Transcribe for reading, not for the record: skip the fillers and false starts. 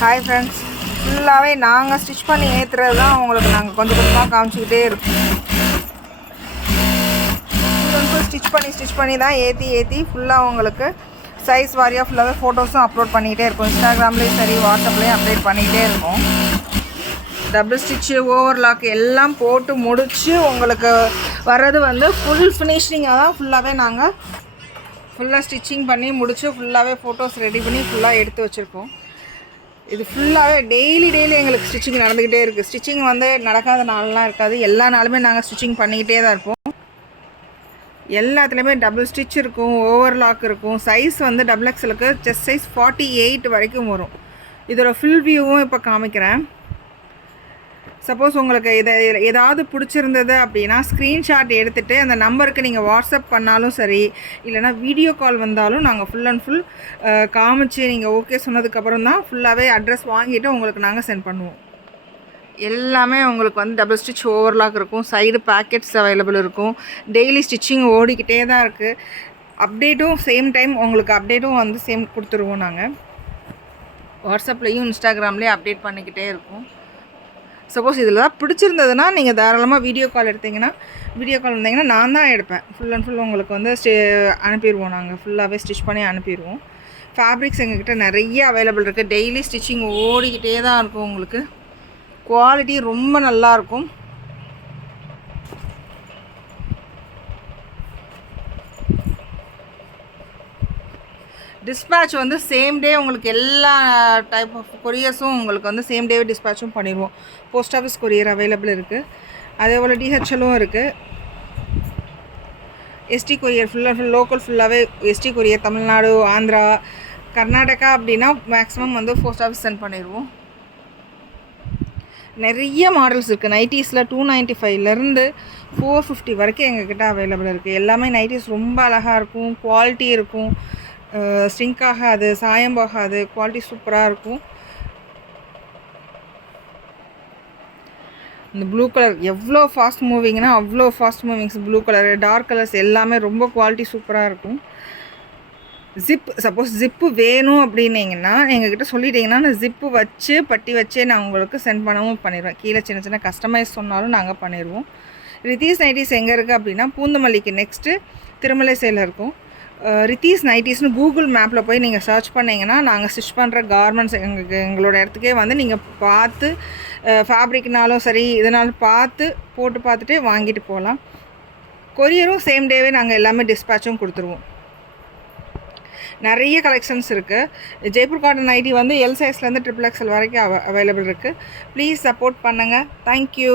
Hi friends, ஃபுல்லாகவே நாங்கள் stitch பண்ணி ஏற்றுறது தான் உங்களுக்கு நாங்கள் கொஞ்சம் கொஞ்சமாக காமிச்சிக்கிட்டே இருக்கோம். ஃபுல் ஸ்டிச் பண்ணி தான் ஏற்றி ஃபுல்லாக உங்களுக்கு சைஸ் வாரியாக ஃபுல்லாகவே ஃபோட்டோஸும் அப்லோட் பண்ணிகிட்டே இருக்கும். இன்ஸ்டாகிராம்லேயும் சரி, வாட்ஸ்அப்லேயும் அப்டேட் பண்ணிகிட்டே இருக்கும். டபுள் ஸ்டிச்சு, ஓவர்லாக் எல்லாம் போட்டு முடித்து உங்களுக்கு வர்றது வந்து ஃபுல் ஃபினிஷிங்காக தான் ஃபுல்லாகவே நாங்கள் ஃபுல்லாக ஸ்டிச்சிங் பண்ணி முடித்து ஃபுல்லாகவே ஃபோட்டோஸ் ரெடி பண்ணி ஃபுல்லாக எடுத்து வச்சுருக்கோம். இது ஃபுல்லாகவே டெய்லி எங்களுக்கு ஸ்டிச்சிங் நடந்துக்கிட்டே இருக்குது. ஸ்டிச்சிங் வந்து நடக்காத நாளெலாம் இருக்காது. எல்லா நாளுமே நாங்கள் ஸ்டிச்சிங் பண்ணிக்கிட்டே தான் இருப்போம். எல்லாத்துலேயுமே டபுள் ஸ்டிச் இருக்கும், ஓவர்லாக் இருக்கும். சைஸ் வந்து டபுள் எக்ஸலுக்கு செஸ்ட் சைஸ் 48 வரைக்கும் வரும். இதோட ஃபுல் வியூவும் இப்போ காமிக்கிறேன். சப்போஸ் உங்களுக்கு ஏதாவது பிடிச்சிருந்தது அப்படின்னா ஸ்க்ரீன்ஷாட் எடுத்துகிட்டு அந்த நம்பருக்கு நீங்கள் வாட்ஸ்அப் பண்ணாலும் சரி, இல்லைனா வீடியோ கால் வந்தாலும் நாங்கள் ஃபுல் அண்ட் ஃபுல் காமிச்சு நீங்கள் ஓகே சொன்னதுக்கப்புறம் தான் ஃபுல்லாகவே அட்ரஸ் வாங்கிட்டு உங்களுக்கு நாங்கள் சென்ட் பண்ணுவோம். எல்லாமே உங்களுக்கு வந்து டபுள் ஸ்டிச், ஓவர்லாக் இருக்கும். சைடு பேக்கெட்ஸ் அவைலபிள் இருக்கும். டெய்லி ஸ்டிச்சிங் ஓடிக்கிட்டே தான் இருக்குது. அப்டேட்டும் சேம் டைம் உங்களுக்கு அப்டேட்டும் வந்து சேம் கொடுத்துருவோம். நாங்கள் வாட்ஸ்அப்லேயும் இன்ஸ்டாகிராம்லேயும் அப்டேட் பண்ணிக்கிட்டே இருக்கோம். சப்போஸ் இதில் தான் பிடிச்சிருந்ததுன்னா நீங்கள் தாராளமாக வீடியோ கால் வந்தீங்கன்னா நான் தான் எடுப்பேன். ஃபுல் அண்ட் ஃபுல் உங்களுக்கு வந்து அனுப்பிடுவோம். நாங்கள் ஃபுல்லாகவே ஸ்டிச் பண்ணி அனுப்பிடுவோம். ஃபேப்ரிக்ஸ் எங்ககிட்ட நிறைய அவைலபிள் இருக்குது. டெய்லி ஸ்டிச்சிங் ஓடிக்கிட்டே தான் இருக்கும். உங்களுக்கு குவாலிட்டி ரொம்ப நல்லாயிருக்கும். டிஸ்பேட்ச் வந்து சேம் டே உங்களுக்கு எல்லா டைப் ஆஃப் கொரியர்ஸும் உங்களுக்கு வந்து சேம் டேவே டிஸ்பேட்சும் பண்ணிடுவோம். போஸ்ட் ஆஃபீஸ் கொரியர் அவைலபிள் இருக்குது. அதே போல் டிஹெச்எல்லும் இருக்குது. எஸ்டி கொரியர் ஃபுல் லோக்கல் ஃபுல்லாகவே எஸ்டி கொரியர் தமிழ்நாடு, ஆந்திரா, கர்நாடகா அப்படின்னா மேக்ஸிமம் வந்து போஸ்ட் ஆஃபீஸ் சென்ட் பண்ணிடுவோம். நிறைய மாடல்ஸ் இருக்குது. நைட்டிஸில் 295லேருந்து 450 வரைக்கும் எங்ககிட்ட அவைலபிள் இருக்குது. எல்லாமே நைட்டிஸ் ரொம்ப அழகாக இருக்கும். குவாலிட்டி இருக்கும். ஸ்ட்ரிங்க் ஆகாது, சாயம் போகாது. குவாலிட்டி சூப்பராக இருக்கும். இந்த ப்ளூ கலர் எவ்வளோ ஃபாஸ்ட் மூவிங்னா அவ்வளோ ஃபாஸ்ட் மூவிங்ஸ். ப்ளூ கலரு, டார்க் கலர்ஸ் எல்லாமே ரொம்ப குவாலிட்டி சூப்பராக இருக்கும். சப்போஸ் ஜிப்பு வேணும் அப்படின்னீங்கன்னா எங்ககிட்ட சொல்லிட்டீங்கன்னா நான் ஜிப்பு வச்சு பட்டி வச்சே நான் உங்களுக்கு சென்ட் பண்ணவும் பண்ணிடுவேன். கீழே சின்ன கஸ்டமைஸ் சொன்னாலும் நாங்கள் பண்ணிடுவோம். ரித்தீஸ் நைட்டிஸ் எங்கே இருக்குது அப்படின்னா பூந்தமல்லிக்கு நெக்ஸ்ட்டு திருமலை சேலில் இருக்கும். ரித்தீஸ் நைட்டிஸ்னு கூகுள் மேப்பில் போய் நீங்கள் சர்ச் பண்ணிங்கன்னா நாங்கள் ஸ்டிச் பண்ணுற கார்மெண்ட்ஸ் எங்களோட இடத்துக்கே வந்து நீங்கள் பார்த்து ஃபேப்ரிக்னாலும் சரி இதனாலும் போட்டு பார்த்துட்டு வாங்கிட்டு போகலாம். கொரியரும் சேம் டேவே நாங்கள் எல்லாமே டிஸ்பேச்சும் கொடுத்துருவோம். நிறைய கலெக்ஷன்ஸ் இருக்குது. ஜெய்ப்பூர் காட்டன் நைட்டி வந்து எல் சைஸ்லேருந்து XXL வரைக்கும் அவைலபிள் இருக்குது. ப்ளீஸ் சப்போர்ட் பண்ணுங்கள். தேங்க்யூ.